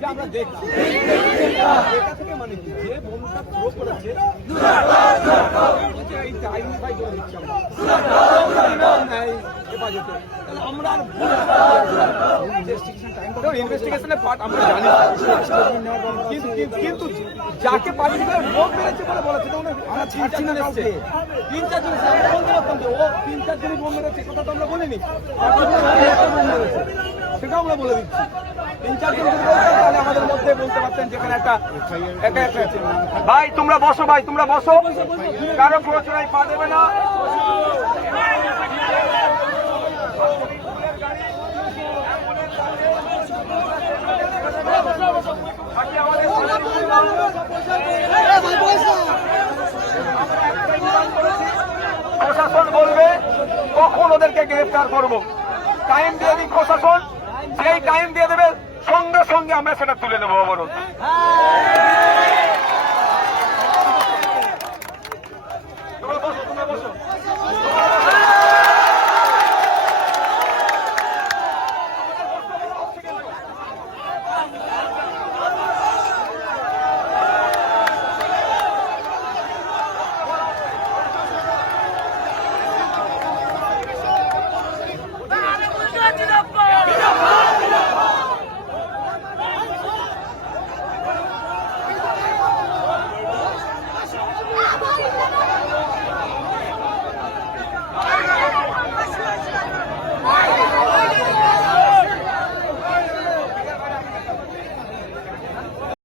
যে আমরা দেখছি এটা থেকে মানে কি যে বোমটা থ্রো করেছে এইটা আইডেন্টিফাই করে দিচ্ছি আমরা ইনভেস্টিগেশনের পার্ট আমরা জানি কিন্তু যাকে পাঠিয়ে বোম মেরেছে বলে বলেছে আমরা ছাড়ছি না কাউকে 3-4 জন বলতে পারতাম যে ও 3-4 জনই বোম মেরেছে কথা তো আমরা বলিনি সেটাও আমরা বলে দিচ্ছি 3-4 জন তাহলে আমাদের মধ্যে বলতে পারতেন যেখানে একটা ভাই তোমরা বসো কারো প্ররোচনায় পা দেবে না প্রশাসন বলবে কখন ওদেরকে গ্রেফতার করবো টাইম দিয়ে দিই প্রশাসন যেই টাইম দিয়ে দেবে সঙ্গে সঙ্গে আমরা সেটা তুলে নেবো অবরোধ